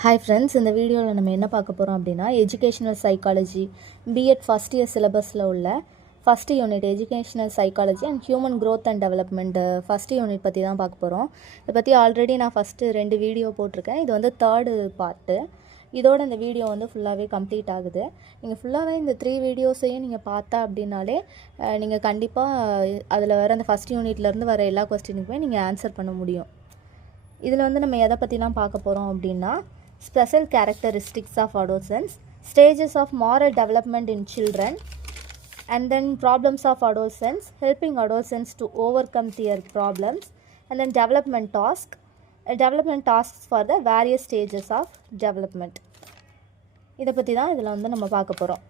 Hi friends, இந்த வீடியோவில் நம்ம என்ன பார்க்க போகிறோம் அப்படின்னா educational psychology BEd first year சிலபஸில் உள்ள first unit educational psychology and human growth and development first unit பற்றி தான் பார்க்க போகிறோம். இதை பற்றி ஆல்ரெடி நான் ஃபஸ்ட்டு 2 வீடியோ போட்டிருக்கேன். இது வந்து 3rd பார்ட்டு. இதோட இந்த வீடியோ வந்து ஃபுல்லாகவே கம்ப்ளீட் ஆகுது. நீங்கள் ஃபுல்லாகவே இந்த 3 வீடியோஸையும் நீங்கள் பார்த்தா அப்படின்னாலே நீங்கள் கண்டிப்பாக அதில் வர அந்த ஃபஸ்ட் யூனிட்லேருந்து வர எல்லா கொஸ்டினுக்குமே நீங்கள் ஆன்சர் பண்ண முடியும். இதில் வந்து நம்ம எதை பற்றிலாம் பார்க்க போகிறோம் அப்படின்னா special characteristics of adolescence, stages of moral development in children, and then problems of adolescence, helping adolescents to overcome their problems, and then development tasks for the various stages of development. இதை பற்றி தான் இதில் வந்து நம்ம பார்க்க போகிறோம்.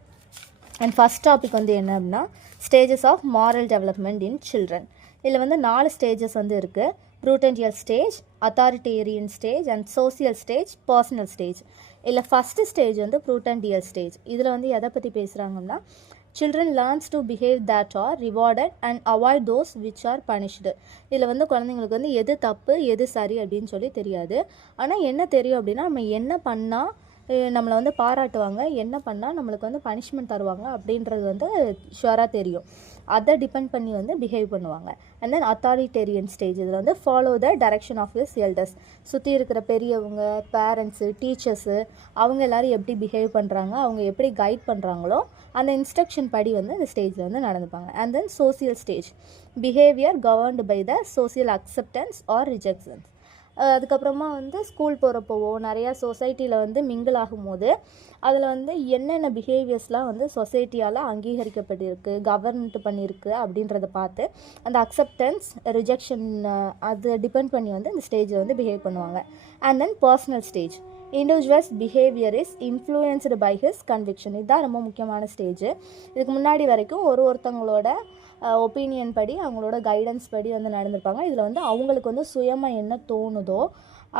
And first topic வந்து என்ன அப்படின்னா stages of moral development in children. இதில் வந்து 4 ஸ்டேஜஸ் வந்து இருக்குது. Prudential stage, authoritarian stage and social stage, personal stage. இல்லை ஃபஸ்ட்டு ஸ்டேஜ் வந்து ப்ரூட்டென்டியல் ஸ்டேஜ். இதில் வந்து எதை பற்றி பேசுகிறாங்கன்னா children learns to behave that are rewarded and avoid those which are punished. இதில் வந்து குழந்தைங்களுக்கு வந்து எது தப்பு எது சரி அப்படின்னு சொல்லி தெரியாது. ஆனால் என்ன தெரியும் அப்படின்னா நம்ம என்ன பண்ணால் நம்மளை வந்து பாராட்டுவாங்க, என்ன பண்ணால் நம்மளுக்கு வந்து பனிஷ்மெண்ட் தருவாங்க அப்படின்றது வந்து ஷுவராக தெரியும். அதை டிபெண்ட் பண்ணி வந்து பிஹேவ் பண்ணுவாங்க. And then authoritarian stage. இதில் வந்து follow the direction of his elders. சுற்றி இருக்கிற பெரியவங்க, பேரண்ட்ஸு, டீச்சர்ஸு அவங்க எல்லோரும் எப்படி பிஹேவ் பண்ணுறாங்க, அவங்க எப்படி கைட் பண்ணுறாங்களோ அந்த இன்ஸ்ட்ரக்ஷன் படி வந்து இந்த ஸ்டேஜில் வந்து நடந்துப்பாங்க. And then social stage. Behaviour governed by the social acceptance or rejections. அதுக்கப்புறமா வந்து ஸ்கூல் போகிறப்போவோ நிறையா சொசைட்டியில் வந்து மிங்கிள் ஆகும்போது அதில் வந்து என்னென்ன பிஹேவியர்ஸ்லாம் வந்து சொசைட்டியால் அங்கீகரிக்கப்பட்டிருக்கு, கவர்ன்ட் பண்ணியிருக்கு அப்படின்றத பார்த்து அந்த அக்செப்டன்ஸ் ரிஜெக்ஷன் அது டிபெண்ட் பண்ணி வந்து இந்த ஸ்டேஜில் வந்து பிஹேவ் பண்ணுவாங்க. And then personal stage. Individuals behaviour is influenced by his conviction. இதுதான் ரொம்ப முக்கியமான ஸ்டேஜ். இதுக்கு முன்னாடி வரைக்கும் ஒருத்தவங்களோட ஒப்பீனியன் படி, அவங்களோட கைடன்ஸ் படி வந்து நடந்திருப்பாங்க. இதில் வந்து அவங்களுக்கு வந்து சுயமாக என்ன தோணுதோ,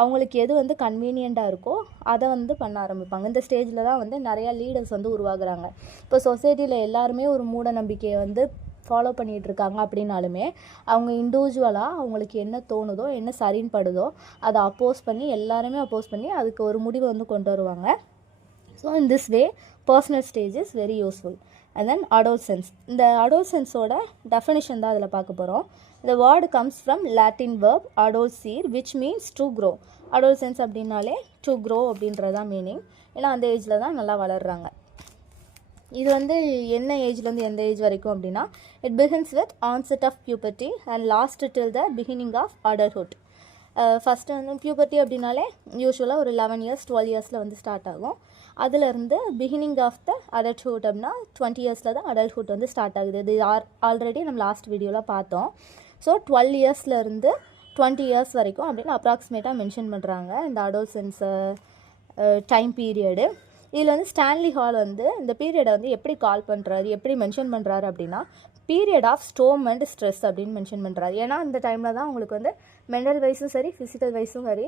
அவங்களுக்கு எது வந்து கன்வீனியண்ட்டாக இருக்கோ அதை வந்து பண்ண ஆரம்பிப்பாங்க. இந்த ஸ்டேஜில் தான் வந்து நிறையா லீடர்ஸ் வந்து உருவாகுறாங்க. இப்போ சொசைட்டியில் எல்லாருமே ஒரு மூட நம்பிக்கையை வந்து ஃபாலோ பண்ணிகிட்டு இருக்காங்க அப்படின்னாலுமே அவங்க இண்டிவிஜுவலாக அவங்களுக்கு என்ன தோணுதோ, என்ன சரின்னு படுதோ அதை எல்லாருமே அப்போஸ் பண்ணி அதுக்கு ஒரு முடிவை வந்து கொண்டு வருவாங்க. So in this way personal stage is very useful. And then adolescence. இந்த அடோல்சன்ஸோட டெஃபினிஷன் தான் அதில் பார்க்க போகிறோம். இந்த word comes from Latin verb adolescere which means to grow. Adolescence அப்படின்னாலே டு க்ரோ அப்படின்றதான் மீனிங். ஏன்னா அந்த ஏஜில் தான் நல்லா வளர்கிறாங்க. இது வந்து என்ன ஏஜ்லேருந்து எந்த ஏஜ் வரைக்கும் அப்படின்னா it begins with onset of puberty and last till the beginning of adulthood. First வந்து பியூபர்ட்டி அப்படின்னாலே யூஸ்வலாக ஒரு 11 இயர்ஸ் 12 இயர்ஸில் வந்து ஸ்டார்ட் ஆகும். அதிலேருந்து பிகினிங் ஆஃப் த அடல்ட்ஹுட் அப்படின்னா 20 இயர்ஸில் தான் அடல்ட்ஹுட் வந்து ஸ்டார்ட் ஆகுது. இது ஆல்ரெடி நம்ம லாஸ்ட் வீடியோவில் பார்த்தோம். ஸோ 12 இயர்ஸ்லேருந்து 20 இயர்ஸ் வரைக்கும் அப்படின்னு அப்ராக்சிமேட்டாக மென்ஷன் பண்ணுறாங்க இந்த அடோல்சன்ஸ் டைம் பீரியடு. இதில் வந்து ஸ்டான்லி ஹால் வந்து இந்த பீரியடை வந்து எப்படி கால் பண்ணுறாரு, எப்படி மென்ஷன் பண்ணுறாரு அப்படின்னா period of storm and stress அப்படின்னு மென்ஷன் பண்ணுறாரு. ஏன்னா இந்த டைமில் தான் உங்களுக்கு வந்து மென்டல் வைஸும் சரி ஃபிசிக்கல் வைஸும் சரி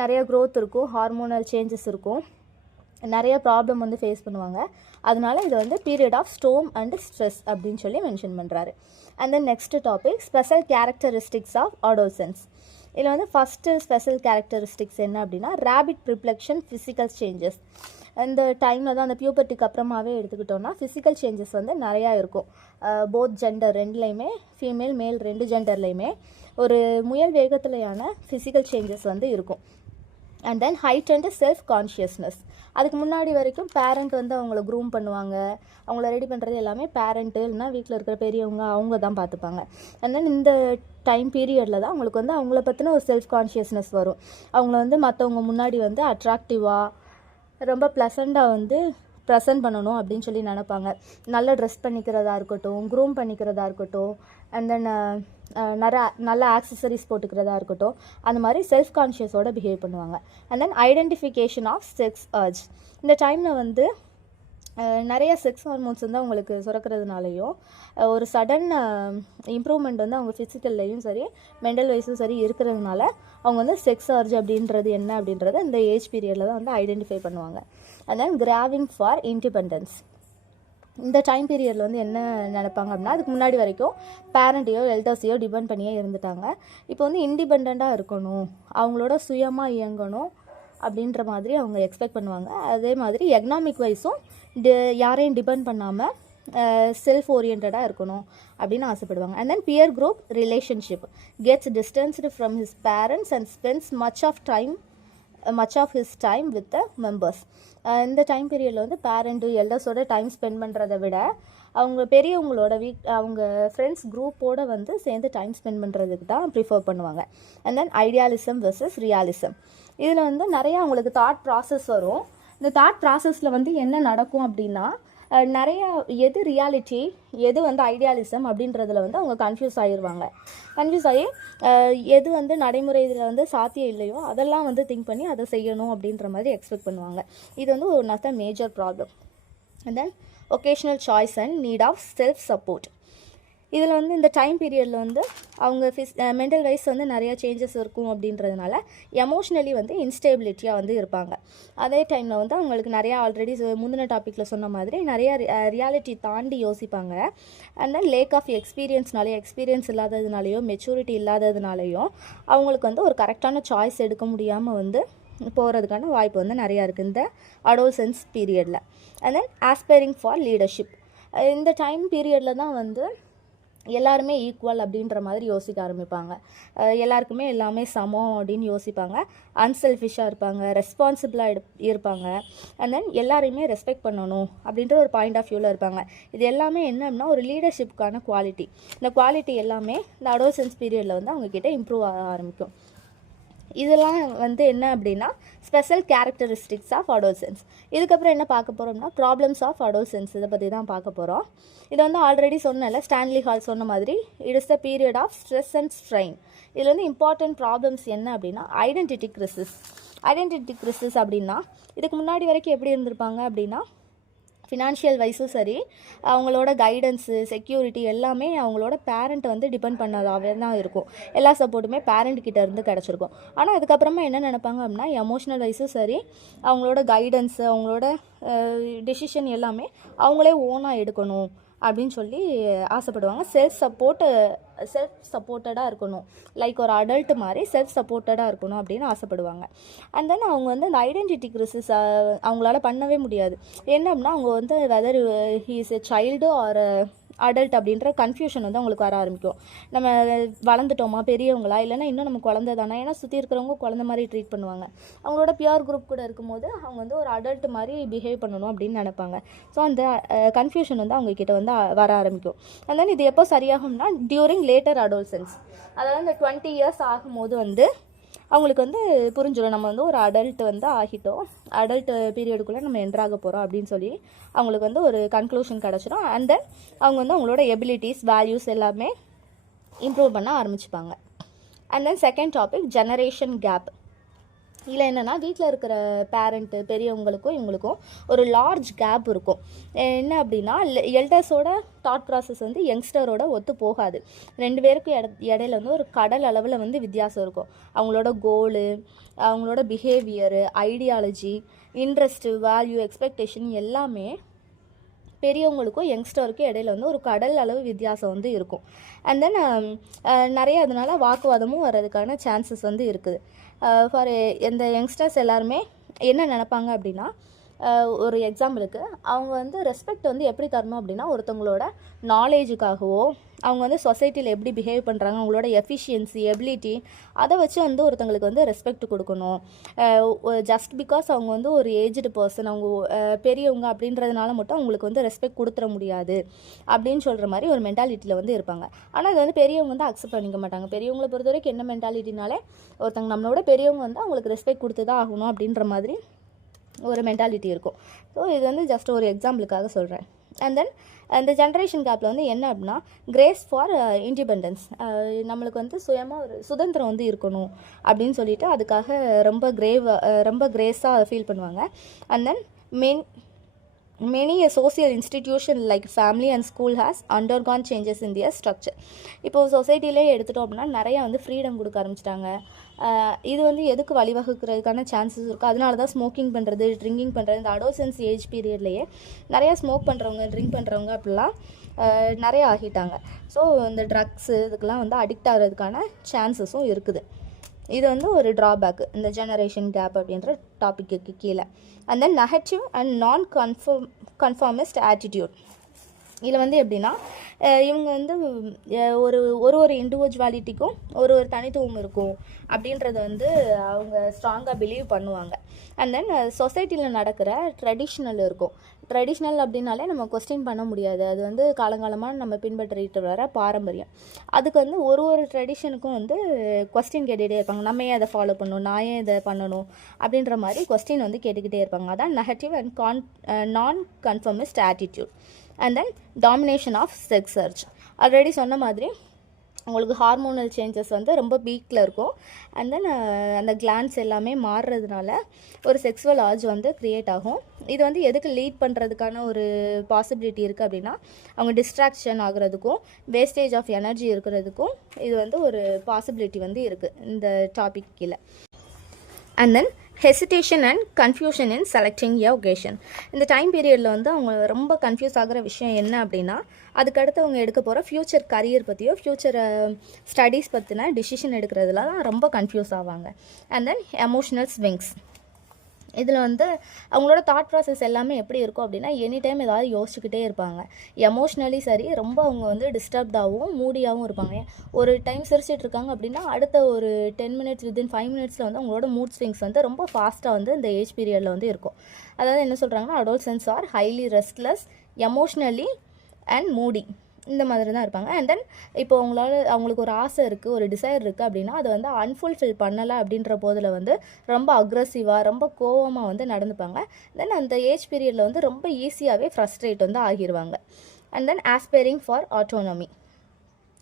நிறைய க்ரோத் இருக்கும், ஹார்மோனல் சேஞ்சஸ் இருக்கும், நிறைய ப்ராப்ளம் வந்து ஃபேஸ் பண்ணுவாங்க. அதனால இது வந்து period of storm and stress அப்படின்னு சொல்லி மென்ஷன் பண்ணுறாரு. And then next topic special characteristics of adolescence. இதில் வந்து ஃபஸ்ட்டு ஸ்பெஷல் கேரக்டரிஸ்டிக்ஸ் என்ன அப்படின்னா ரேபிட் ப்ரிப்ளெக்ஷன், ஃபிசிக்கல் சேஞ்சஸ். இந்த டைமில் தான் அந்த பியூபர்ட்டிக்கு அப்புறமாவே எடுத்துக்கிட்டோம்னா ஃபிசிக்கல் சேஞ்சஸ் வந்து நிறையா இருக்கும். போத் ஜெண்டர் ரெண்டுலேயுமே, ஃபீமேல் மேல் 2 ஜெண்டர்லேயுமே ஒரு முயல் வேகத்திலையான ஃபிசிக்கல் சேஞ்சஸ் வந்து இருக்கும். And then height and self consciousness. அதுக்கு முன்னாடி வரைக்கும் பேரண்ட் வந்து அவங்கள க்ரூம் பண்ணுவாங்க, அவங்கள ரெடி பண்ணுறது எல்லாமே பேரண்ட்டு இல்லைனா வீட்டில் இருக்கிற பெரியவங்க அவங்க தான் பார்த்துப்பாங்க. அண்ட் தென் இந்த டைம் பீரியடில் தான் அவங்களுக்கு வந்து அவங்கள பற்றின ஒரு செல்ஃப் கான்ஷியஸ்னஸ் வரும். அவங்கள வந்து மற்றவங்க முன்னாடி வந்து அட்ராக்டிவாக ரொம்ப ப்ளசண்ட்டாக வந்து ப்ரெசென்ட் பண்ணணும் அப்படின்னு சொல்லி நினப்பாங்க. நல்ல ட்ரெஸ் பண்ணிக்கிறதா இருக்கட்டும், க்ரூம் பண்ணிக்கிறதா இருக்கட்டும், அண்ட் தென் நல்ல ஆக்சசரிஸ் போட்டுக்கிறதா இருக்கட்டும், அந்த மாதிரி செல்ஃப் கான்ஷியஸோடு பிஹேவ் பண்ணுவாங்க. And then identification of sex urge. இந்த டைமில் வந்து நிறைய செக்ஸ் ஹார்மோன்ஸ் வந்து அவங்களுக்கு சுரக்கிறதுனாலையும் ஒரு சடன் இம்ப்ரூவ்மெண்ட் வந்து அவங்க ஃபிசிக்கல்லையும் சரி மென்டல் வைஸும் சரி இருக்கிறதுனால அவங்க வந்து செக்ஸ் அர்ஜ் அப்படின்றது என்ன அப்படின்றத இந்த ஏஜ் பீரியடில் தான் வந்து ஐடென்டிஃபை பண்ணுவாங்க. And then craving for independence. இந்த டைம் பீரியடில் வந்து என்ன நினைப்பாங்க அப்படின்னா அதுக்கு முன்னாடி வரைக்கும் பேரண்ட்டையோ எல்டர்ஸையோ டிபெண்ட் பண்ணியே இருந்துட்டாங்க. இப்போ வந்து இண்டிபெண்ட்டாக இருக்கணும், அவங்களோட சுயமாக இயங்கணும், அப்படின்ற மாதிரி அவங்க எக்ஸ்பெக்ட் பண்ணுவாங்க. அதே மாதிரி எக்கனாமிக் வைஸும் யாரையும் டிபெண்ட் பண்ணாமல் செல்ஃப் ஓரியன்டாக இருக்கணும் அப்படின்னு ஆசைப்படுவாங்க. And then peer group relationship gets distanced from his parents and spends much of his time with the members. இந்த டைம் பீரியடில் வந்து பேரண்ட்டு எல்டர்ஸோட டைம் ஸ்பெண்ட் பண்ணுறதை விட அவங்க பெரியவங்களோட அவங்க ஃப்ரெண்ட்ஸ் குரூப்போடு வந்து சேர்ந்து டைம் ஸ்பெண்ட் பண்ணுறதுக்கு தான் ப்ரிஃபர் பண்ணுவாங்க. And then idealism versus realism. இதில் வந்து நிறையா அவங்களுக்கு தாட் ப்ராசஸ் வரும். இந்த தாட் ப்ராசஸில் வந்து என்ன நடக்கும் அப்படின்னா நிறையா எது ரியாலிட்டி எது வந்து ஐடியாலிசம் அப்படின்றதுல வந்து அவங்க கன்ஃபியூஸ் ஆகி எது வந்து நடைமுறை இதில் வந்து சாத்தியம் இல்லையோ அதெல்லாம் வந்து திங்க் பண்ணி அதை செய்யணும் அப்படின்ற மாதிரி எக்ஸ்பெக்ட் பண்ணுவாங்க. இது வந்து ஒரு நல்ல major problem. And then vocational choice and need of self support. இதில் வந்து இந்த டைம் பீரியடில் வந்து அவங்க மென்டல் வைஸ் வந்து நிறையா சேஞ்சஸ் இருக்கும் அப்படின்றதுனால எமோஷ்னலி வந்து இன்ஸ்டேபிலிட்டியாக வந்து இருப்பாங்க. அதே டைமில் வந்து அவங்களுக்கு நிறையா ஆல்ரெடி முந்தின டாப்பிக்கில் சொன்ன மாதிரி நிறையா ரியாலிட்டி தாண்டி யோசிப்பாங்க. And then lack of experience இல்லாததுனாலையோ மெச்சூரிட்டி இல்லாததுனாலையோ அவங்களுக்கு வந்து ஒரு கரெக்டான சாய்ஸ் எடுக்க முடியாமல் வந்து போகிறதுக்கான வாய்ப்பு வந்து நிறையா இருக்குது இந்த அடோலசன்ஸ் பீரியடில். And then aspiring for leadership. இந்த டைம் பீரியடில் தான் வந்து எல்லாருமே ஈக்குவல் அப்படின்ற மாதிரி யோசிக்க ஆரம்பிப்பாங்க. எல்லாருக்குமே எல்லாமே சமம் அப்படின்னு யோசிப்பாங்க. அன்செல்ஃபிஷாக இருப்பாங்க, ரெஸ்பான்சிபிளாக இருப்பாங்க. அண்ட் தென் எல்லாரையுமே ரெஸ்பெக்ட் பண்ணணும் அப்படின்ற ஒரு பாயிண்ட் ஆஃப் வியூவில் இருப்பாங்க. இது எல்லாமே என்ன அப்படின்னா ஒரு லீடர்ஷிப்கான குவாலிட்டி. இந்த குவாலிட்டி எல்லாமே இந்த அடோலசன்ஸ் பீரியடில் வந்து அவங்கக்கிட்ட இம்ப்ரூவ் ஆக ஆரம்பிக்கும். இதெல்லாம் வந்து என்ன அப்படின்னா ஸ்பெஷல் கேரக்டரிஸ்டிக்ஸ் ஆஃப் அடோலசன்ஸ். இதுக்கப்புறம் என்ன பார்க்க போகிறோம்னா ப்ராப்ளம்ஸ் ஆஃப் அடோலசன்ஸ். இதை பற்றி தான் பார்க்க போகிறோம். இது வந்து ஆல்ரெடி சொன்னல ஸ்டான்லி ஹால் சொன்ன மாதிரி it is the period of stress and strain. இதில் வந்து இம்பார்ட்டன்ட் ப்ராப்ளம்ஸ் என்ன அப்படின்னா ஐடென்டிட்டி கிரிசிஸ் அப்படின்னா இதுக்கு முன்னாடி வரைக்கும் எப்படி இருந்திருப்பாங்க அப்படின்னா ஃபினான்ஷியல் வைஸும் சரி அவங்களோட கைடன்ஸு செக்யூரிட்டி எல்லாமே அவங்களோட பேரண்ட்டை வந்து டிபெண்ட் பண்ணதாகவே தான் இருக்கும். எல்லா சப்போர்ட்டுமே பேரண்ட்கிட்ட இருந்து கிடச்சிருக்கும். ஆனால் அதுக்கப்புறமா என்ன நினைப்பாங்க அப்படின்னா எமோஷ்னல் வைஸும் சரி அவங்களோட கைடன்ஸு அவங்களோட டெசிஷன் எல்லாமே அவங்களே ஓனாக எடுக்கணும் அப்படின்னு சொல்லி ஆசைப்படுவாங்க. செல்ஃப் சப்போர்ட்டடாக இருக்கணும், லைக் ஒரு அடல்ட் மாதிரி செல்ஃப் சப்போர்ட்டடாக இருக்கணும் அப்படின்னு ஆசைப்படுவாங்க. அண்ட் தென் அவங்க வந்து அந்த ஐடென்டிட்டி கிரிசிஸ் அவங்களால பண்ணவே முடியாது. என்ன அப்படின்னா அவங்க வந்து weather he is a child R adult அப்படின்ற கன்ஃபியூஷன் வந்து அவங்களுக்கு வர ஆரம்பிக்கும். நம்ம வளர்ந்துட்டோமா பெரியவங்களா இல்லைன்னா இன்னும் நம்ம குழந்தை தானே. ஏன்னா சுற்றி இருக்கிறவங்க குழந்தை மாதிரி ட்ரீட் பண்ணுவாங்க. அவங்களோட பியூர் குரூப் கூட இருக்கும்போது அவங்க வந்து ஒரு அடல்ட் மாதிரி பிஹேவ் பண்ணணும் அப்படின்னு நினைப்பாங்க. ஸோ அந்த கன்ஃபியூஷன் வந்து அவங்கக்கிட்ட வந்து வர ஆரம்பிக்கும். அண்ட் தென் இது எப்போ சரியாகும்னா டியூரிங் லேட்டர் அடோலசன்ஸ், அதாவது இந்த 20 இயர்ஸ் ஆகும்போது வந்து அவங்களுக்கு வந்து புரிஞ்சிடும் நம்ம வந்து ஒரு அடல்ட் வந்து ஆகிட்டோம், அடல்ட் பீரியடுக்குள்ளே நம்ம என்ட்ராக போகிறோம் அப்படின்னு சொல்லி அவங்களுக்கு வந்து ஒரு கன்க்ளூஷன் கிடச்சிடும். அண்ட் தென் அவங்க வந்து அவங்களோட எபிலிட்டிஸ் வேல்யூஸ் எல்லாமே இம்ப்ரூவ் பண்ண ஆரம்பிச்சுப்பாங்க. And then second topic generation gap. இதில் என்னென்னா வீட்டில் இருக்கிற பேரண்ட்டு பெரியவங்களுக்கும் இவங்களுக்கும் ஒரு லார்ஜ் கேப் இருக்கும். என்ன அப்படின்னா எல்டர்ஸோட தாட் ப்ராசஸ் வந்து யங்ஸ்டரோட ஒத்து போகாது. 2 பேருக்கும் இடையில வந்து ஒரு கடல் அளவில் வந்து வித்தியாசம் இருக்கும். அவங்களோட கோலு, அவங்களோட behaviour, ideology, interest, value, expectation எல்லாமே பெரியவங்களுக்கும் யங்ஸ்டருக்கும் இடையில வந்து ஒரு கடல் அளவு வித்தியாசம் வந்து இருக்கும். அண்ட் தென் நிறைய அதனால வாக்குவாதமும் வர்றதுக்கான சான்சஸ் வந்து இருக்குது. ஃபார் இந்த யங்ஸ்டர்ஸ் எல்லாருமே என்ன நினைப்பாங்க அப்படின்னா ஒரு எக்ஸாம்பிளுக்கு அவங்க வந்து ரெஸ்பெக்ட் வந்து எப்படி தரணும் அப்படின்னா ஒருத்தவங்களோட நாலேஜுக்காகவோ அவங்க வந்து சொசைட்டியில் எப்படி பிஹேவ் பண்ணுறாங்க அவங்களோட எஃபிஷியன்சி எபிலிட்டி அதை வச்சு வந்து ஒருத்தங்களுக்கு வந்து ரெஸ்பெக்ட் கொடுக்கணும். ஜஸ்ட் பிகாஸ் அவங்க வந்து ஒரு ஏஜ்டு பர்சன் அவங்க பெரியவங்க அப்படின்றதுனால மட்டும் அவங்களுக்கு வந்து ரெஸ்பெக்ட் கொடுத்துட முடியாது அப்படின்னு சொல்கிற மாதிரி ஒரு மென்டாலிட்டியில் வந்து இருப்பாங்க. ஆனால் அது வந்து பெரியவங்க வந்து அக்செப்ட் பண்ணிக்க மாட்டாங்க. பெரியவங்களை பொறுத்த வரைக்கும் என்ன மென்டாலிட்டினாலே ஒருத்தங்க நம்மளோட பெரியவங்க வந்து அவங்களுக்கு ரெஸ்பெக்ட் கொடுத்து தான் ஆகணும் அப்படின்ற மாதிரி ஒரு மென்டாலிட்டி இருக்கும். ஸோ இது வந்து ஜஸ்ட் ஒரு எக்ஸாம்பிளுக்காக சொல்கிறேன். அண்ட் தென் இந்த ஜென்ரேஷன் கேப்பில் வந்து என்ன அப்படின்னா கிரேஸ் ஃபார் இண்டிபெண்டன்ஸ், நம்மளுக்கு வந்து சுயமாக ஒரு சுதந்திரம் வந்து இருக்கணும் அப்படின்னு சொல்லிட்டு அதுக்காக ரொம்ப கிரேஸாக ஃபீல் பண்ணுவாங்க. And then many a social institution like family and school has undergone changes in their structure. இப்போது சொசைட்டிலே எடுத்துட்டோம் அப்படின்னா நிறையா வந்து ஃப்ரீடம் கொடுக்க ஆரம்பிச்சிட்டாங்க. இது வந்து எதுக்கு வழிவகுக்கிறதுக்கான சான்சஸ் இருக்குது. அதனால தான் ஸ்மோக்கிங் பண்ணுறது, ட்ரிங்கிங் பண்ணுறது, இந்த அடோலசன்ஸ் ஏஜ் பீரியட்லேயே நிறையா ஸ்மோக் பண்ணுறவங்க, ட்ரிங்க் பண்ணுறவங்க அப்படிலாம் நிறையா ஆகிட்டாங்க. ஸோ இந்த ட்ரக்ஸு இதுக்கெல்லாம் வந்து அடிக்ட் ஆகிறதுக்கான சான்சஸும் இருக்குது. இது வந்து ஒரு ட்ராபேக் இந்த ஜெனரேஷன் கேப் அப்படின்ற டாப்பிக்கு கீழே. அண்ட் தென் நெகட்டிவ் அண்ட் நான் கன்ஃபார்மிஸ்ட் ஆட்டிடியூட். இதில் வந்து எப்படின்னா இவங்க வந்து ஒரு ஒரு இண்டிவிஜுவாலிட்டிக்கும் ஒரு தனித்துவம் இருக்கும் அப்படின்றத வந்து அவங்க ஸ்ட்ராங்காக பிலீவ் பண்ணுவாங்க. அண்ட் தென் சொசைட்டியில் நடக்கிற ட்ரெடிஷ்னல் இருக்கும். ட்ரெடிஷ்னல் அப்படின்னாலே நம்ம கொஸ்டின் பண்ண முடியாது, அது வந்து காலங்காலமாக நம்ம பின்பற்றிட்டு வர பாரம்பரியம். அதுக்கு வந்து ஒரு ட்ரெடிஷனுக்கும் வந்து கொஸ்டின் கேட்டுகிட்டே இருப்பாங்க. நம்ம ஏன் அதை ஃபாலோ பண்ணணும், நான் ஏன் இதை பண்ணணும் அப்படின்ற மாதிரி கொஸ்டின் வந்து கேட்டுக்கிட்டே இருப்பாங்க. அதான் negative and non conformist attitude. And then domination of sex search. Already சொன்ன மாதிரி உங்களுக்கு ஹார்மோனல் சேஞ்சஸ் வந்து ரொம்ப பீக்கில் இருக்கும். அண்ட் தென் அந்த கிளான்ஸ் எல்லாமே மாறுறதுனால ஒரு செக்ஸுவல் ஆர்ஜ் வந்து க்ரியேட் ஆகும். இது வந்து எதுக்கு லீட் பண்ணுறதுக்கான ஒரு பாசிபிலிட்டி இருக்குது அப்படின்னா அவங்க டிஸ்ட்ராக்ஷன் ஆகுறதுக்கும் வேஸ்டேஜ் ஆஃப் எனர்ஜி இருக்கிறதுக்கும் இது வந்து ஒரு பாசிபிலிட்டி வந்து இருக்குது இந்த டாபிக் கீழே. And then hesitation and confusion in selecting a occasion. இந்த டைம் பீரியடில் வந்து அவங்க ரொம்ப கன்ஃபியூஸ் ஆகிற விஷயம் என்ன அப்படின்னா அதுக்கடுத்து அவங்க எடுக்க போகிற ஃப்யூச்சர் கரியர் பற்றியோ ஃப்யூச்சர் ஸ்டடீஸ் பற்றின டிசிஷன் எடுக்கிறதுல தான் ரொம்ப கன்ஃபியூஸ் ஆவாங்க. And then emotional swings. இதில் வந்து அவங்களோட தாட் ப்ராசஸ் எல்லாமே எப்படி இருக்கும் அப்படின்னா எனி டைம் ஏதாவது யோசிச்சுக்கிட்டே இருப்பாங்க. எமோஷ்னலி சரி ரொம்ப அவங்க வந்து டிஸ்டர்ப்டாகவும் மூடியாகவும் இருப்பாங்க. ஒரு டைம் சிரிச்சிட்டு இருக்காங்க அப்படின்னா அடுத்த ஒரு 10 மினிட்ஸ் வித்தின் 5 மினிட்ஸில் வந்து அவங்களோட மூட் ஸ்விங்ஸ் வந்து ரொம்ப ஃபாஸ்ட்டாக வந்து இந்த ஏஜ் பீரியடில் வந்து இருக்கும். அதாவது என்ன சொல்கிறாங்கன்னா adolescence are highly restless, emotionally and moody, இந்த மாதிரி தான் இருப்பாங்க. அண்ட் தென் இப்போ அவங்களுக்கு ஒரு ஆசை இருக்குது, ஒரு டிசைர் இருக்குது அப்படின்னா அதை வந்து அன்ஃபுல்ஃபில் பண்ணலை அப்படின்ற போதில் வந்து ரொம்ப அக்ரெசிவாக ரொம்ப கோவமாக வந்து நடந்துப்பாங்க. தென் அந்த ஏஜ் பீரியடில் வந்து ரொம்ப ஈஸியாகவே ஃப்ரஸ்ட்ரேட் வந்து ஆகிடுவாங்க. And then aspiring for autonomy.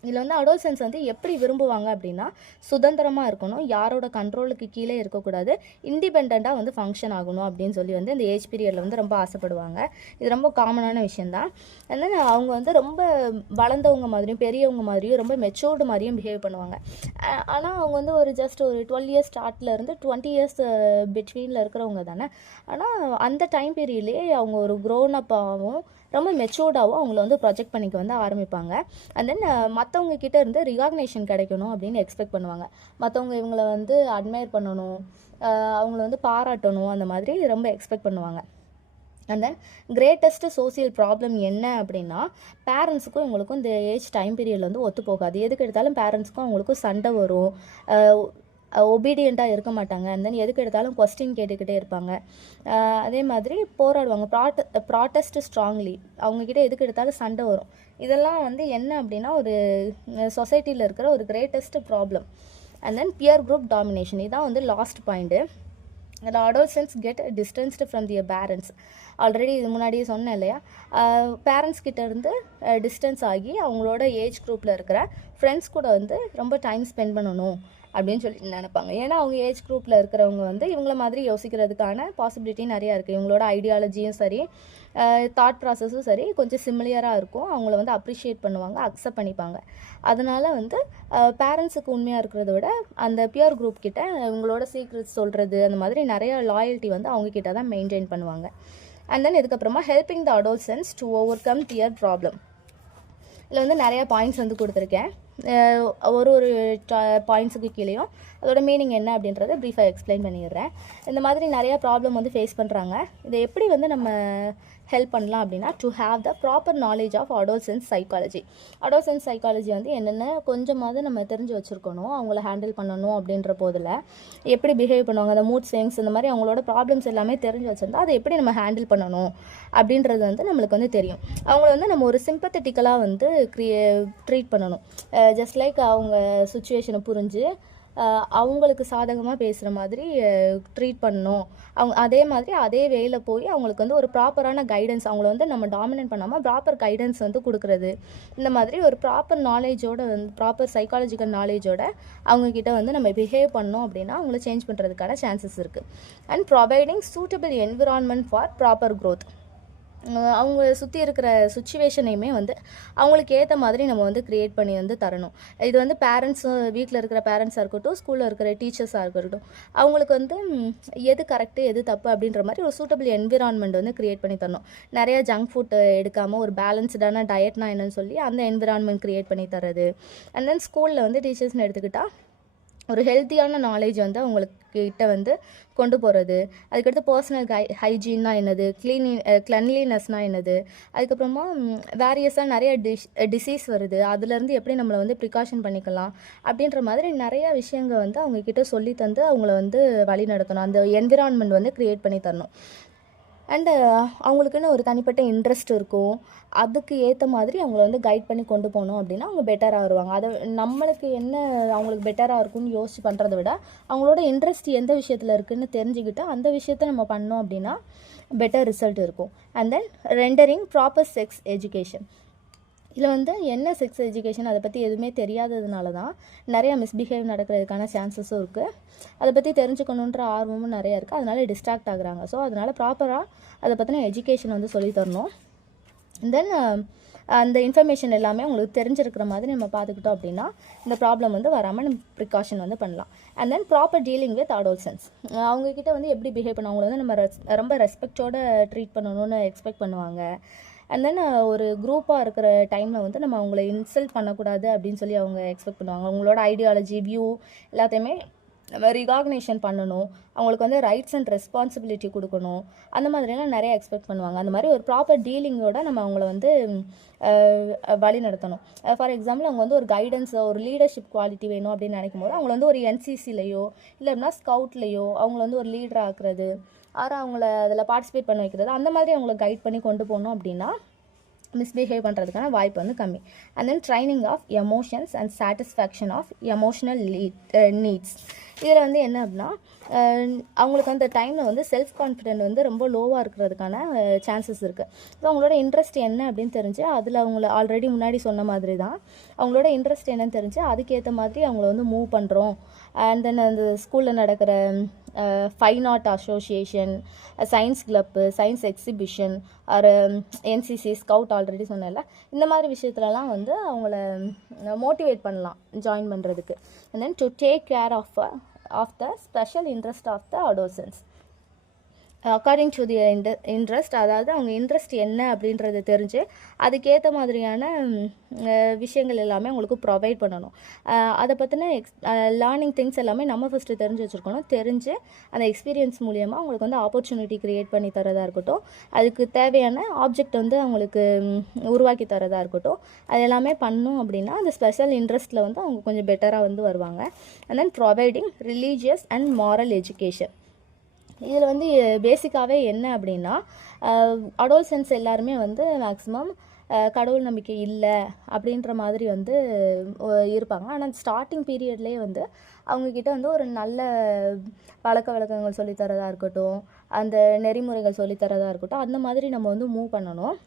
இதில் வந்து அடோல்சன்ஸ் வந்து எப்படி விரும்புவாங்க அப்படின்னா சுதந்திரமாக இருக்கணும், யாரோட கண்ட்ரோலுக்கு கீழே இருக்கக்கூடாது, இண்டிபெண்ட்டாக வந்து ஃபங்க்ஷன் ஆகணும் அப்படின்னு சொல்லி வந்து இந்த ஏஜ் பீரியடில் வந்து ரொம்ப ஆசைப்படுவாங்க. இது ரொம்ப காமனான விஷயந்தான். அண்ட் தென் அவங்க வந்து ரொம்ப வளர்ந்தவங்க மாதிரியும் பெரியவங்க மாதிரியும் ரொம்ப மெச்சூர்டு மாதிரியும் பிஹேவ் பண்ணுவாங்க. ஆனால் அவங்க வந்து ஒரு ஜஸ்ட் ஒரு 12 இயர்ஸ் ஸ்டார்ட்லேருந்து 20 இயர்ஸ் பிட்வீனில் இருக்கிறவங்க தானே. ஆனால் அந்த டைம் பீரியட்லேயே அவங்க ஒரு க்ரோன் அப்பாகவும் ரொம்ப மெச்சூர்டாகவும் அவங்கள வந்து ப்ரொஜெக்ட் பண்ணிக்க வந்து ஆரம்பிப்பாங்க. அண்ட் தென் மற்றவங்க கிட்ட இருந்து ரிகாக்னேஷன் கிடைக்கணும் அப்படின்னு எக்ஸ்பெக்ட் பண்ணுவாங்க. மற்றவங்க இவங்கள வந்து அட்மையர் பண்ணணும், அவங்கள வந்து பாராட்டணும், அந்த மாதிரி ரொம்ப எக்ஸ்பெக்ட் பண்ணுவாங்க. And then greatest social problem என்ன அப்படின்னா பேரண்ட்ஸுக்கும் இவங்களுக்கும் இந்த ஏஜ் டைம் பீரியடில் வந்து ஒத்து போகாது. எதுக்கு எடுத்தாலும் பேரண்ட்ஸுக்கும் அவங்களுக்கும் சண்டை வரும், ஒபீடியண்ட்டாக இருக்க மாட்டாங்க. அண்ட் தென் எதுக்கு எடுத்தாலும் கொஸ்டின் கேட்டுக்கிட்டே இருப்பாங்க. அதே மாதிரி போராடுவாங்க, ப்ராட்டஸ்ட் ஸ்ட்ராங்லி, அவங்கக்கிட்ட எதுக்கு எடுத்தாலும் சண்டை வரும். இதெல்லாம் வந்து என்ன அப்படின்னா ஒரு சொசைட்டியில் இருக்கிற ஒரு greatest problem. And then peer group domination, இதுதான் வந்து லாஸ்ட் பாயிண்ட்டு. அதில் adolescence get distanced from their parents. Already இது முன்னாடியே சொன்னேன் இல்லையா, பேரண்ட்ஸ் கிட்டேருந்து டிஸ்டன்ஸ் ஆகி அவங்களோட ஏஜ் குரூப்பில் இருக்கிற ஃப்ரெண்ட்ஸ் கூட வந்து ரொம்ப டைம் ஸ்பெண்ட் பண்ணணும் அப்படின்னு சொல்லி நினைப்பாங்க. ஏன்னா அவங்க ஏஜ் குரூப்பில் இருக்கிறவங்க வந்து இவங்கள மாதிரி யோசிக்கிறதுக்கான பாசிபிலிட்டி நிறையா இருக்குது. இவங்களோட ஐடியாலஜியும் சரி தாட் ப்ராசஸும் சரி கொஞ்சம் சிமிலியராக இருக்கும். அவங்கள வந்து அப்ரிஷியேட் பண்ணுவாங்க, அக்செப்ட் பண்ணிப்பாங்க. அதனால் வந்து பேரண்ட்ஸுக்கு உண்மையாக இருக்கிறத விட அந்த பியர் குரூப் கிட்ட இவங்களோட சீக்ரெட்ஸ் சொல்கிறது அந்த மாதிரி நிறைய லாயல்ட்டி வந்து அவங்கக்கிட்ட தான் மெயின்டைன் பண்ணுவாங்க. அண்ட் தென் இதுக்கப்புறமா helping the adolescence to overcome their problem. இதில் வந்து நிறையா பாயிண்ட்ஸ் வந்து கொடுத்துருக்கேன். ஒரு பாயிண்ட்ஸுக்கு கீழேயும் அதோட மீனிங் என்ன அப்படின்றத ப்ரீஃபாக எக்ஸ்பிளைன் பண்ணிடுறேன். இந்த மாதிரி நிறையா ப்ராப்ளம் வந்து ஃபேஸ் பண்ணுறாங்க. இதை எப்படி வந்து நம்ம ஹெல்ப் பண்ணலாம் அப்படின்னா to have the proper knowledge of adolescence psychology. Adolescence psychology வந்து என்னென்ன கொஞ்சமாவது நம்ம தெரிஞ்சு வச்சுருக்கணும். அவங்கள ஹேண்டில் பண்ணணும் அப்படின்ற போதில் எப்படி பிஹேவ் பண்ணுவாங்க, அந்த மூட் ஸ்விங்ஸ் இந்த மாதிரி அவங்களோட ப்ராப்ளம்ஸ் எல்லாமே தெரிஞ்சு வச்சுருந்தா அதை எப்படி நம்ம ஹேண்டில் பண்ணணும் அப்படின்றது வந்து நம்மளுக்கு வந்து தெரியும். அவங்கள வந்து நம்ம ஒரு சிம்பத்தட்டிக்கலாக வந்து ட்ரீட் பண்ணணும். ஜஸ்ட் லைக் அவங்க சுச்சுவேஷனை புரிஞ்சு அவங்களுக்கு சாதகமாக பேசுகிற மாதிரி ட்ரீட் பண்ணணும். அவங்க அதே மாதிரி அதே வேல போய் அவங்களுக்கு வந்து ஒரு ப்ராப்பரான கைடன்ஸ், அவங்கள வந்து நம்ம டாமினேட் பண்ணாமல் ப்ராப்பர் கைடன்ஸ் வந்து கொடுக்குறது. இந்த மாதிரி ஒரு ப்ராப்பர் நாலேஜோட வந்து ப்ராப்பர் சைக்காலஜிக்கல் நாலேஜோட அவங்கக்கிட்ட வந்து நம்ம பிஹேவ் பண்ணோம் அப்படின்னா அவங்கள சேஞ்ச் பண்ணுறதுக்கான சான்சஸ் இருக்குது. And providing suitable environment for proper growth. அவங்க சுற்றி இருக்கிற சுச்சுவேஷனையுமே வந்து அவங்களுக்கு ஏற்ற மாதிரி நம்ம வந்து க்ரியேட் பண்ணி வந்து தரணும். இது வந்து பேரண்ட்ஸும் வீட்டில் இருக்கிற பேரண்ட்ஸாக இருக்கட்டும், ஸ்கூலில் இருக்கிற டீச்சர்ஸாக இருக்கட்டும், அவங்களுக்கு வந்து எது கரெக்டு எது தப்பு அப்படின்ற மாதிரி ஒரு சூட்டபிள் என்விரான்மெண்ட் வந்து க்ரியேட் பண்ணி தரணும். நிறையா ஜங்க் ஃபுட் எடுக்காமல் ஒரு பேலன்ஸ்டான டயட்னா என்னன்னு சொல்லி அந்த என்விரான்மெண்ட் க்ரியேட் பண்ணி தர்றது. அண்ட் தென் ஸ்கூலில் வந்து டீச்சர்ஸ்னு எடுத்துக்கிட்டால் ஒரு ஹெல்த்தியான நாலேஜ் வந்து அவங்களுக்கு கிட்ட வந்து கொண்டு போகிறது. அதுக்கடுத்து பர்சனல் ஹைஜீன்னா என்னது, கிளென்லினஸ்னால் என்னது, அதுக்கப்புறமா வேரியஸாக நிறைய டிசீஸ் வருது, அதுலேருந்து எப்படி நம்மளை வந்து ப்ரிகாஷன் பண்ணிக்கலாம் அப்படின்ற மாதிரி நிறையா விஷயங்கள் வந்து அவங்கக்கிட்ட சொல்லி தந்து அவங்கள வந்து வழி நடத்தணும். அந்த என்விரான்மெண்ட் வந்து க்ரியேட் பண்ணி தரணும். அண்டு அவங்களுக்குன்னு ஒரு தனிப்பட்ட இன்ட்ரெஸ்ட் இருக்கும், அதுக்கு ஏற்ற மாதிரி அவங்கள வந்து கைட் பண்ணி கொண்டு போகணும் அப்படின்னா அவங்க பெட்டராக வருவாங்க. அதை நம்மளுக்கு என்ன அவங்களுக்கு பெட்டராக இருக்கும்னு யோசிச்சு பண்ணுறத விட அவங்களோட இன்ட்ரெஸ்ட் எந்த விஷயத்தில் இருக்குதுன்னு தெரிஞ்சுக்கிட்டு அந்த விஷயத்த நம்ம பண்ணோம் அப்படின்னா பெட்டர் ரிசல்ட் இருக்கும். And then rendering proper sex education. இதில் வந்து என்ன செக்ஸ் எஜுகேஷன் அதை பற்றி எதுவுமே தெரியாததுனால தான் நிறையா மிஸ்பிஹேவ் நடக்கிறதுக்கான சான்சஸும் இருக்குது. அதை பற்றி தெரிஞ்சுக்கணுன்ற ஆர்வமும் நிறையா இருக்குது, அதனால டிஸ்ட்ராக்ட் ஆகுறாங்க. ஸோ அதனால் ப்ராப்பராக அதை பற்றின எஜுகேஷன் வந்து சொல்லித்தரணும். தென் அந்த இன்ஃபர்மேஷன் எல்லாமே உங்களுக்கு தெரிஞ்சிருக்கிற மாதிரி நம்ம பார்த்துக்கிட்டோம் அப்படின்னா இந்த ப்ராப்ளம் வந்து வராமல் நம்ம ப்ரிகாஷன் வந்து பண்ணலாம். And then proper dealing with adolescence. அவங்கக்கிட்ட வந்து எப்படி பிஹேவ் பண்ண, அவங்கள வந்து நம்ம ரொம்ப ரெஸ்பெக்டோடு ட்ரீட் பண்ணணும்னு எக்ஸ்பெக்ட் பண்ணுவாங்க. அண்ட் தென் ஒரு குரூப்பாக இருக்கிற டைமில் வந்து நம்ம அவங்கள இன்சல்ட் பண்ணக்கூடாது அப்படின்னு சொல்லி அவங்க எக்ஸ்பெக்ட் பண்ணுவாங்க. அவங்களோட ஐடியாலஜி, வியூ எல்லாத்தையுமே நம்ம ரிகாக்னேஷன் பண்ணணும், அவங்களுக்கு வந்து ரைட்ஸ் அண்ட் ரெஸ்பான்சிபிலிட்டி கொடுக்கணும், அந்த மாதிரிலாம் நிறைய எக்ஸ்பெக்ட் பண்ணுவாங்க. அந்த மாதிரி ஒரு ப்ராப்பர் டீலிங்கோடு நம்ம அவங்கள வந்து வழி நடத்தணும். ஃபார் எக்ஸாம்பிள் அவங்க வந்து ஒரு கைடன்ஸ், ஒரு லீடர்ஷிப் குவாலிட்டி வேணும் அப்படின்னு நினைக்கும் போது அவங்கள வந்து ஒரு என்சிசிலையோ இல்லை அப்படின்னா ஸ்கவுட்லேயோ அவங்கள வந்து ஒரு லீடர் ஆக்குறது, அவங்கள அதில் பார்ட்டிசிபேட் பண்ண வைக்கிறது, அந்த மாதிரி அவங்கள கைட் பண்ணி கொண்டு போகணும் அப்படின்னா மிஸ்பிஹேவ் பண்ணுறதுக்கான வாய்ப்பு வந்து கம்மி. And then training of emotions and satisfaction of emotional needs. இதில் வந்து என்ன அப்படின்னா அவங்களுக்கு அந்த டைமில் வந்து செல்ஃப் கான்ஃபிடென்ட் வந்து ரொம்ப லோவாக இருக்கிறதுக்கான சான்சஸ் இருக்குது. ஸோ அவங்களோட இன்ட்ரெஸ்ட் என்ன அப்படின்னு தெரிஞ்சு அதில் அவங்கள ஆல்ரெடி முன்னாடி சொன்ன மாதிரி தான் அவங்களோட இன்ட்ரெஸ்ட் என்னன்னு தெரிஞ்சு அதுக்கேற்ற மாதிரி அவங்கள வந்து மூவ் பண்ணுறோம். அண்ட் தென் அந்த ஸ்கூலில் நடக்கிற fine art association, science club, science exhibition, ஒரு என்சிசி, ஸ்கவுட் ஆல்ரெடி சொன்னேன்ல, இந்த மாதிரி விஷயத்துலலாம் வந்து அவங்கள மோட்டிவேட் பண்ணலாம் ஜாயின் பண்ணுறதுக்கு. And then to take care of the special interest of the adolescence according to the interest. அதாவது அவங்க இன்ட்ரெஸ்ட் என்ன அப்படின்றத தெரிஞ்சு அதுக்கேற்ற மாதிரியான விஷயங்கள் எல்லாமே அவங்களுக்கு ப்ரொவைட் பண்ணணும். அதை பற்றின லேர்னிங் திங்ஸ் எல்லாமே நம்ம ஃபஸ்ட்டு தெரிஞ்சு வச்சுருக்கணும். தெரிஞ்சு அந்த எக்ஸ்பீரியன்ஸ் மூலியமாக அவங்களுக்கு வந்து ஆப்பர்ச்சுனிட்டி க்ரியேட் பண்ணி தரதாக இருக்கட்டும், அதுக்கு தேவையான ஆப்ஜெக்ட் வந்து அவங்களுக்கு உருவாக்கி தரதாக இருக்கட்டும், அது எல்லாமே பண்ணணும் அப்படின்னா அந்த ஸ்பெஷல் இன்ட்ரெஸ்ட்டில் வந்து அவங்க கொஞ்சம் பெட்டராக வந்து வருவாங்க. And then providing religious and moral education. இதில் வந்து பேசிக்காகவே என்ன அப்படின்னா அடோல்சன்ஸ் எல்லாருமே வந்து மேக்ஸிமம் கடவுள் நம்பிக்கை இல்லை அப்படின்ற மாதிரி வந்து இருப்பாங்க. ஆனால் ஸ்டார்டிங் பீரியட்லேயே வந்து அவங்கக்கிட்ட வந்து ஒரு நல்ல பழக்க வழக்கங்கள் சொல்லித்தரதா இருக்கட்டும், அந்த நெறிமுறைகள் சொல்லித்தரதா இருக்கட்டும், அந்த மாதிரி நம்ம வந்து மூவ் பண்ணணும்.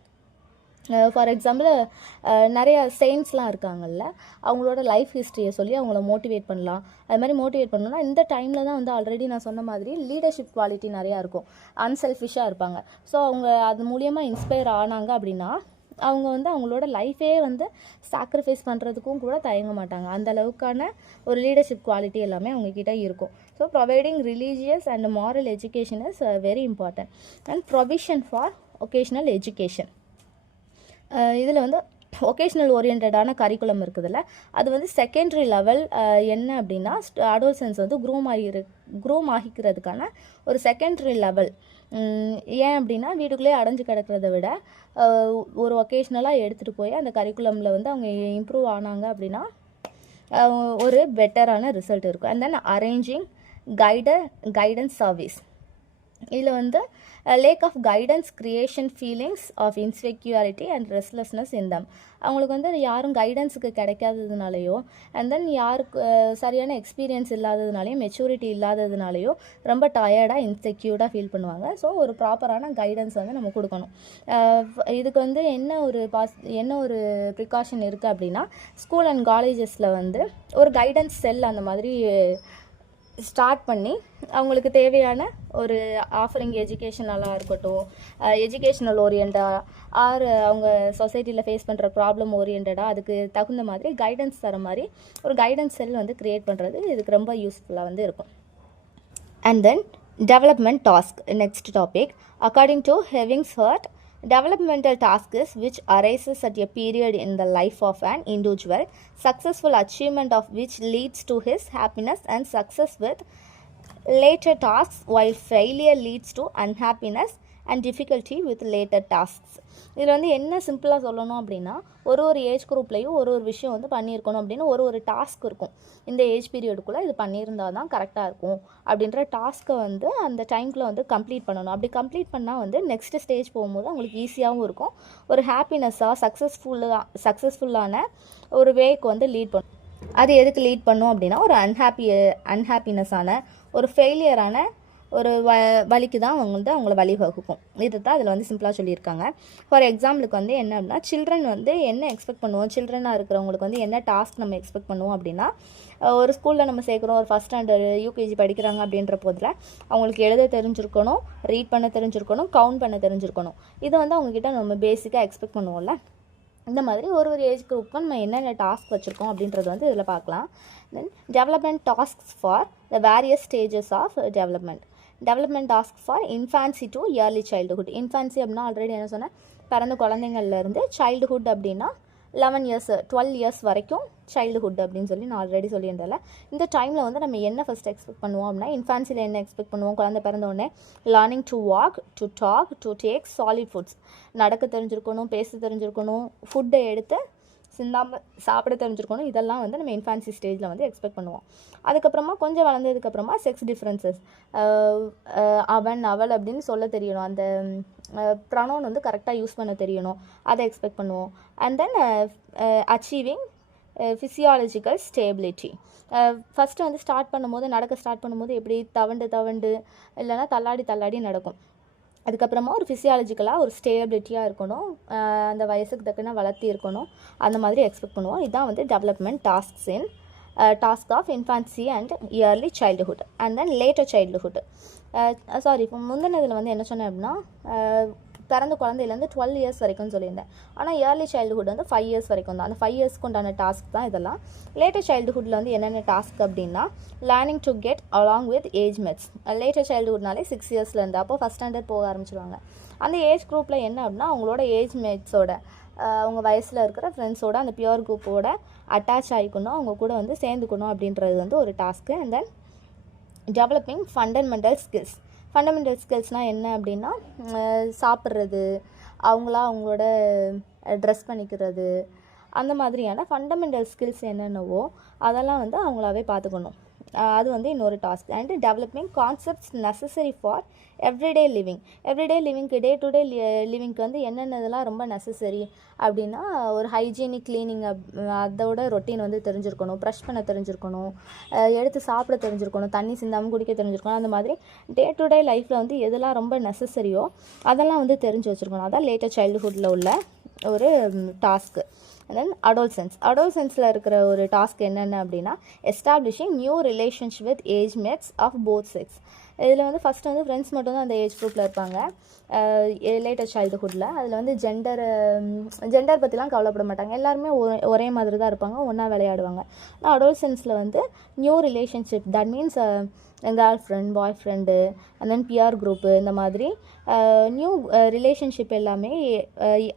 ஃபார் எக்ஸாம்பிள் நிறைய செயின்ஸ்லாம் இருக்காங்கல்ல, அவங்களோட லைஃப் ஹிஸ்ட்ரியை சொல்லி அவங்கள மோட்டிவேட் பண்ணலாம். அது மாதிரி மோட்டிவேட் பண்ணணும்னா இந்த டைமில் தான் வந்து ஆல்ரெடி நான் சொன்ன மாதிரி லீடர்ஷிப் குவாலிட்டி நிறையா இருக்கும், அன்செல்ஃபிஷாக இருப்பாங்க. ஸோ அவங்க அது மூலியமாக இன்ஸ்பயர் ஆனாங்க அப்படின்னா அவங்க வந்து அவங்களோட லைஃபே வந்து சாக்ரிஃபைஸ் பண்ணுறதுக்கும் கூட தயங்க மாட்டாங்க. அந்த அளவுக்கான ஒரு லீடர்ஷிப் குவாலிட்டி எல்லாமே அவங்கக்கிட்ட இருக்கும். So providing religious and moral education is very important. And provision for vocational education. இதில் வந்து ஒகேஷ்னல் ஓரியன்டான கரிக்குலம் இருக்குதுல்ல, அது வந்து செகண்டரி லெவல் என்ன அப்படின்னா அடோல்சன்ஸ் வந்து க்ரூம் ஆகிக்கிறதுக்கான ஒரு செகண்டரி லெவல். ஏன் அப்படின்னா வீட்டுக்குள்ளேயே அடைஞ்சு கிடக்கிறத விட ஒரு ஒகேஷ்னலாக எடுத்துகிட்டு போய் அந்த கரிக்குலமில் வந்து அவங்க இம்ப்ரூவ் ஆனாங்க அப்படின்னா ஒரு பெட்டரான ரிசல்ட் இருக்கும். And then arranging guidance service. இதில் வந்து lack of guidance creation feelings of insecurity and restlessness in them. அவங்களுக்கு வந்து யாரும் கைடன்ஸுக்கு கிடைக்காததுனாலையோ அண்ட் தென் யாருக்கு சரியான எக்ஸ்பீரியன்ஸ் இல்லாததுனாலையோ மெச்சூரிட்டி இல்லாததுனாலையோ ரொம்ப டயர்டாக இன்செக்யூர்டாக ஃபீல் பண்ணுவாங்க. ஸோ ஒரு ப்ராப்பரான கைடன்ஸ் வந்து நம்ம கொடுக்கணும். இதுக்கு வந்து என்ன ஒரு ப்ரிகாஷன் இருக்குது அப்படின்னா ஸ்கூல் அண்ட் காலேஜஸில் வந்து ஒரு கைடன்ஸ் செல் அந்த மாதிரி ஸ்டார்ட் பண்ணி அவங்களுக்கு தேவையான ஒரு ஆஃபரிங் எஜுகேஷனலாக இருக்கட்டும், எஜுகேஷ்னல் ஓரியண்டாக ஆர் அவங்க சொசைட்டியில் ஃபேஸ் பண்ணுற ப்ராப்ளம் ஓரியன்டாக அதுக்கு தகுந்த மாதிரி கைடன்ஸ் தர மாதிரி ஒரு கைடன்ஸ் செல் வந்து க்ரியேட் பண்ணுறது இதுக்கு ரொம்ப யூஸ்ஃபுல்லாக வந்து இருக்கும். And then development task. Next topic. According to Havighurst, Developmental task is which arises at a period in the life of an individual, successful achievement of which leads to his happiness and success with later tasks, while failure leads to unhappiness and difficulty with later tasks. இதில் வந்து என்ன சிம்பிளாக சொல்லணும் அப்படின்னா ஒரு age குரூப்லேயும் ஒரு விஷயம் வந்து பண்ணியிருக்கணும் அப்படின்னு ஒரு டாஸ்க் இருக்கும். இந்த ஏஜ் பீரியடுக்குள்ளே இது பண்ணியிருந்தால் தான் கரெக்டாக இருக்கும் அப்படின்ற டாஸ்க்கை வந்து அந்த டைம்குள்ளே வந்து கம்ப்ளீட் பண்ணணும். அப்படி கம்ப்ளீட் பண்ணால் வந்து நெக்ஸ்ட் ஸ்டேஜ் போகும்போது அவங்களுக்கு ஈஸியாகவும் இருக்கும், ஒரு ஹாப்பினஸ்ஸாக சக்ஸஸ்ஃபுல்லான ஒரு வேக்கு வந்து லீட் பண்ணும். அது எதுக்கு லீட் பண்ணும் அப்படின்னா ஒரு அன்ஹாப்பினஸான ஒரு ஃபெயிலியரான ஒரு வழிக்கு தான் அவங்கள வழிவகுக்கும். இது தான் அதில் வந்து சிம்பிளாக சொல்லியிருக்காங்க. ஃபார் எக்ஸாம்பிளுக்கு வந்து என்ன அப்படின்னா சில்ட்ரன் வந்து என்ன எக்ஸ்பெக்ட் பண்ணுவோம், சில்ட்ரனாக இருக்கிறவங்களுக்கு வந்து என்ன டாஸ்க் நம்ம எக்ஸ்பெக்ட் பண்ணுவோம் அப்படின்னா ஒரு ஸ்கூலில் நம்ம சேர்க்குறோம், ஒரு ஃபஸ்ட் ஸ்டாண்டர்டு யூகேஜி படிக்கிறாங்க அப்படின்ற போதில் அவங்களுக்கு எழுத தெரிஞ்சிருக்கணும், ரீட் பண்ண தெரிஞ்சிருக்கணும், கவுண்ட் பண்ண தெரிஞ்சிருக்கணும். இதை வந்து அவங்கக்கிட்ட நம்ம பேசிக்காக எக்ஸ்பெக்ட் பண்ணுவோம்ல. இந்த மாதிரி ஒரு ஏஜ் குரூப்புக்கு நம்ம என்னென்ன டாஸ்க் வச்சுருக்கோம் அப்படின்றது வந்து இதில் பார்க்கலாம். Then development tasks for the various stages of development task for infancy to early childhood. Infancy அப்படின்னா ஆல்ரெடி என்ன சொன்னேன், பிறந்த குழந்தைங்கள்லேருந்து. சைல்டுஹுட் அப்படின்னா 11 இயர்ஸ் 12 இயர்ஸ் வரைக்கும் சைல்டுஹுட் அப்படின்னு சொல்லி நான் ஆல்ரெடி சொல்லியிருந்தேன்ல. இந்த டைமில் வந்து நம்ம என்ன ஃபஸ்ட் எக்ஸ்பெக்ட் பண்ணுவோம் அப்படின்னா இன்ஃபான்சியில் என்ன எக்ஸ்பெக்ட் பண்ணுவோம், குழந்தை பிறந்தோடனே learning to walk, to talk, to take solid foods. நடக்க தெரிஞ்சிருக்கணும், பேச தெரிஞ்சிருக்கணும், ஃபுட்டை எடுத்து சிந்தாமல் சாப்பிட தெரிஞ்சிருக்கணும். இதெல்லாம் வந்து நம்ம இன்ஃபான்சி ஸ்டேஜில் வந்து எக்ஸ்பெக்ட் பண்ணுவோம். அதுக்கப்புறமா கொஞ்சம் வளர்ந்ததுக்கப்புறமா செக்ஸ் டிஃப்ரென்சஸ், அவன் அவள் அப்படின்னு சொல்ல தெரியணும், அந்த ப்ரனவுன் வந்து கரெக்டாக யூஸ் பண்ண தெரியணும், அதை எக்ஸ்பெக்ட் பண்ணுவோம். And then achieving physiological stability. First வந்து நடக்க ஸ்டார்ட் பண்ணும்போது எப்படி தவண்டு இல்லைன்னா தள்ளாடி நடக்கும். அதுக்கப்புறமா ஒரு ஃபிசியாலஜிக்கலாக ஒரு ஸ்டேபிலிட்டியாக இருக்கணும், அந்த வயசுக்கு தக்கன வளர்த்தி இருக்கணும், அந்த மாதிரி எக்ஸ்பெக்ட் பண்ணுவோம். இதுதான் வந்து development task of infancy and early childhood and then later childhood. இப்போ முந்தினதில் வந்து என்ன சொன்னேன் அப்படின்னா பிறந்த குழந்தையிலேருந்து 12 இயர்ஸ் வரைக்கும் சொல்லியிருந்தேன். ஆனால் இயர்லி சைல்டுஹுட் வந்து 5 இயர்ஸ் வரைக்கும் தான். அந்த 5 இயர்ஸ்க்கு உண்டான டாஸ்க் தான் இதெல்லாம். லேட்டர் சைல்டுஹுட்டில் வந்து என்னென்ன டாஸ்க் அப்படின்னா learning to get along with age mates. Later சைல்டுஹுட்னாலே 6 இயர்ஸ்லேருந்து, அப்போ ஃபஸ்ட் ஸ்டாண்டர்ட் போக ஆரம்பிச்சிருவாங்க. அந்த ஏஜ் குரூப்பில் என்ன அப்படின்னா அவங்களோட ஏஜ் மேட்ஸோட, அவங்க வயசில் இருக்கிற ஃப்ரெண்ட்ஸோட, அந்த பியூர் குரூப்போட அட்டாச் ஆகிக்கணும், அவங்க கூட வந்து சேர்ந்துக்கணும் அப்படின்றது வந்து ஒரு task. And then developing fundamental ஸ்கில்ஸ்னால் என்ன அப்படின்னா சாப்பிட்றது, அவங்களோட ட்ரெஸ் பண்ணிக்கிறது, அந்த மாதிரியான ஃபண்டமெண்டல் ஸ்கில்ஸ் என்னென்னவோ அதெல்லாம் வந்து அவங்களாவே பார்த்துக்கணும். அது வந்து இன்னொரு task. And developing concepts necessary for everyday லிவிங்க்கு டே டு டே லிவிங்க்கு வந்து என்னென்னதெல்லாம் ரொம்ப நெசசரி அப்படின்னா ஒரு ஹைஜீனிக் கிளீனிங், அதோட ரொட்டீன் வந்து தெரிஞ்சிருக்கணும், ப்ரஷ் பண்ண தெரிஞ்சிருக்கணும், எடுத்து சாப்பிட தெரிஞ்சிருக்கணும், தண்ணி சிந்தாமல் குடிக்க தெரிஞ்சிருக்கணும். அந்த மாதிரி டே டு டே லைஃப்பில் வந்து எதெல்லாம் ரொம்ப நெசசரியோ அதெல்லாம் வந்து தெரிஞ்சு வச்சுருக்கணும். அதான் லேட்டர் சைல்டுஹுட்டில் உள்ள ஒரு டாஸ்க்கு. அண்ட் தென் அடோல்சென்ஸில் இருக்கிற ஒரு டாஸ்க் என்னென்ன அப்படின்னா establishing new relationship with age mates of both sex. இதில் வந்து ஃபஸ்ட்டு வந்து ஃப்ரெண்ட்ஸ் மட்டும்தான் அந்த ஏஜ் குரூப்பில் இருப்பாங்க லேட்டர் சைல்டுஹுட்டில். அதில் வந்து ஜெண்டர் பற்றிலாம் கவலைப்பட மாட்டாங்க, எல்லாருமே ஒரே மாதிரி தான் இருப்பாங்க, ஒன்றா விளையாடுவாங்க. ஆனால் அடோல்சென்ஸில் வந்து new relationship, that means girl friend, boy friend, and then peer group, இந்த மாதிரி நியூ ரிலேஷன்ஷிப் எல்லாமே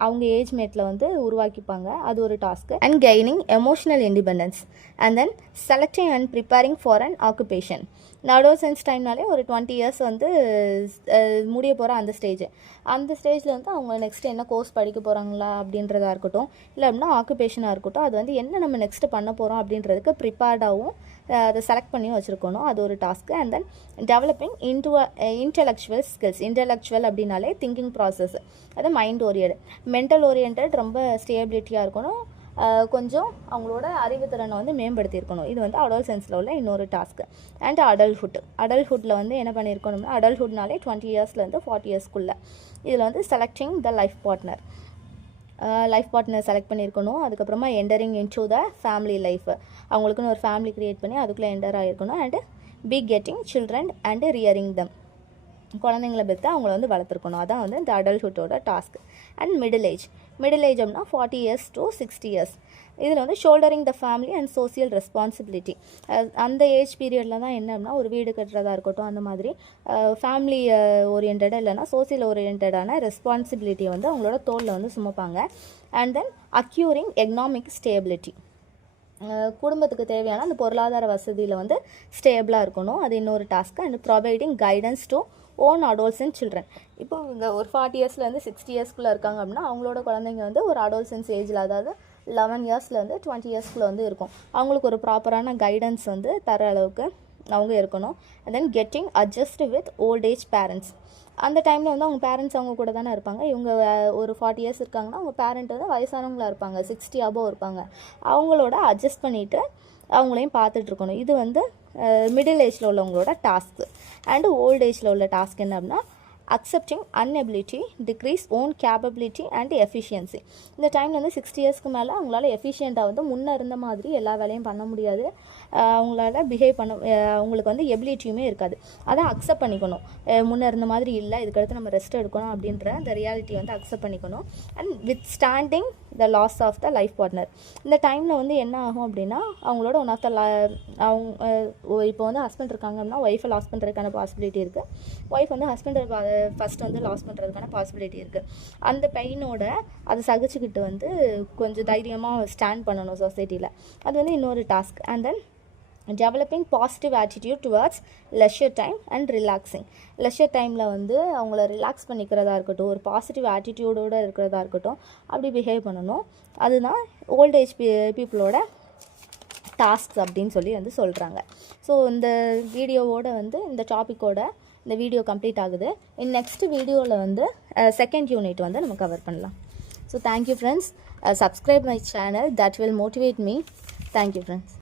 அவங்க ஏஜ் மேட்டில் வந்து உருவாக்கிப்பாங்க. அது ஒரு task. And gaining emotional independence and then selecting and preparing for an occupation. Adolescence டைம்னாலே ஒரு 20 இயர்ஸ் வந்து முடிய போகிற அந்த ஸ்டேஜில் வந்து அவங்க நெக்ஸ்ட்டு என்ன கோர்ஸ் படிக்க போகிறாங்களா அப்படின்றதா இருக்கட்டும், இல்லை அப்படின்னா ஆக்குபேஷனாக இருக்கட்டும், அது வந்து என்ன நம்ம நெக்ஸ்ட்டு பண்ண போகிறோம் அப்படின்றதுக்கு ப்ரிப்பேர்டாகவும் அதை செலக்ட் பண்ணி வச்சுருக்கணும். அது ஒரு task. And then developing intellectual அப்படின்னாலே திங்கிங் ப்ராசஸ், அது மைண்ட் ஓரியன்ட், மென்டல் ஓரியன்ட், ரொம்ப ஸ்டேபிலிட்டியாக இருக்கணும், கொஞ்சம் அவங்களோட அறிவுத்திறனை வந்து மேம்படுத்தியிருக்கணும். இது வந்து அடோல்சென்ஸில் உள்ள இன்னொரு டாஸ்க்கு. அண்ட் அடல்ட்ஹுட்டில் வந்து என்ன பண்ணியிருக்கணும்னா அடல்ட்ஹுட்னாலே 20 இயர்ஸ்லேருந்து 40 இயர்ஸ்க்குள்ளே. இதில் வந்து selecting the life partner select பண்ணியிருக்கணும். அதுக்கப்புறமா entering into the family life, அவங்களுக்குன்னு ஒரு ஃபேமிலி க்ரியேட் பண்ணி அதுக்குள்ளே என்டர் ஆகிருக்கணும். And getting children and rearing them, குழந்தைங்களை பெற்று அவங்கள வந்து வளர்த்துருக்கணும். அதான் வந்து இந்த அடல்ட்ஹுட்டோட டாஸ்க். அண்ட் மிடில் ஏஜ் அப்படின்னா 40 இயர்ஸ் to 60 இயர்ஸ். இதில் வந்து shouldering the family and social responsibility. அந்த ஏஜ் பீரியடில் தான் என்னன்னா ஒரு வீடு கட்டுறதா இருக்கட்டும், அந்த மாதிரி ஃபேமிலி ஓரியன்டாக இல்லைனா சோசியல் ஓரியன்டான ரெஸ்பான்சிபிலிட்டியை வந்து அவங்களோட தோளில் வந்து சுமப்பாங்க. And then acquiring economic stability, குடும்பத்துக்கு தேவையான அந்த பொருளாதார வசதியில் வந்து ஸ்டேபிளாக இருக்கணும், அது இன்னொரு task. And providing guidance to own adolescent children. இப்போ இங்கே ஒரு 40 இயர்ஸ்லேருந்து 60 இயர்ஸ்க்குள்ளே இருக்காங்க அப்படின்னா அவங்களோட குழந்தைங்க வந்து ஒரு அடோல்சன்ஸ் ஏஜில், அதாவது 11 இயர்ஸ்லேருந்து 20 இயர்ஸ்க்குள்ளே வந்து இருக்கும். அவங்களுக்கு ஒரு ப்ராப்பரான கைடன்ஸ் வந்து தர அளவுக்கு அவங்க இருக்கணும். And then getting adjust with old age parents. அந்த டைமில் வந்து அவங்க பேரண்ட்ஸ் அவங்க கூட தானே இருப்பாங்க. இவங்க ஒரு 40 இயர்ஸ் இருக்காங்கன்னா அவங்க பேரண்ட் வந்து வயசானவங்களாக இருப்பாங்க, 60 அபோவ் இருப்பாங்க. அவங்களோட அட்ஜஸ்ட் பண்ணிவிட்டு அவங்களையும் பார்த்துட்ருக்கணும். இது வந்து மிடில் ஏஜில் உள்ளவங்களோட டாஸ்க்கு. அண்டு ஓல்ட் ஏஜில் உள்ள டாஸ்க் என்ன அப்படின்னா accepting inability, decrease own capability and efficiency. இந்த டைமில் வந்து 60 இயர்ஸ்க்கு மேலே அவங்களால எஃபிஷியண்ட்டாக வந்து முன்னே இருந்த மாதிரி எல்லா வேலையும் பண்ண முடியாது, அவங்களால பிஹேவ் பண்ண அவங்களுக்கு வந்து எபிலிட்டியுமே இருக்காது. அதை அக்செப்ட் பண்ணிக்கணும். முன்னே இருந்த மாதிரி இல்லை, இதுக்கடுத்து நம்ம ரெஸ்ட் எடுக்கணும் அப்படின்ற அந்த ரியாலிட்டி வந்து அக்செப்ட் பண்ணிக்கணும். And withstanding the loss of the life partner. இந்த டைமில் வந்து என்ன ஆகும் அப்படின்னா அவங்களோட ஒன் ஆஃப் த அவங்க இப்போ வந்து ஹஸ்பண்ட் இருக்காங்க அப்படின்னா ஒய்ஃபை லாஸ் பண்ணுறதுக்கான பாசிபிலிட்டி இருக்குது. ஒய்ஃப் வந்து ஹஸ்பண்டை ஃபஸ்ட் வந்து லாஸ் பண்ணுறதுக்கான பாசிபிலிட்டி இருக்குது. அந்த பெயினோட அதை சகிச்சுக்கிட்டு வந்து கொஞ்சம் தைரியமாக ஸ்டாண்ட் பண்ணணும் சொசைட்டியில். அது வந்து இன்னொரு task. And then developing positive attitude towards leisure time and relaxing. Leisure டைமில் வந்து அவங்கள ரிலாக்ஸ் பண்ணிக்கிறதா இருக்கட்டும், ஒரு பாசிட்டிவ் ஆட்டிடியூடோடு இருக்கிறதா இருக்கட்டும், அப்படி பிஹேவ் பண்ணணும். அதுதான் ஓல்ட் ஏஜ் பீப்புளோட டாஸ்க்ஸ் அப்படின்னு சொல்லி வந்து சொல்கிறாங்க. ஸோ இந்த வீடியோவோட வந்து இந்த டாப்பிக்கோட இந்த வீடியோ கம்ப்ளீட் ஆகுது. நெக்ஸ்ட் வீடியோவில் வந்து செகண்ட் யூனிட் வந்து நம்ம கவர் பண்ணலாம். So thank you friends. Subscribe my channel, that will motivate me. Thank you friends.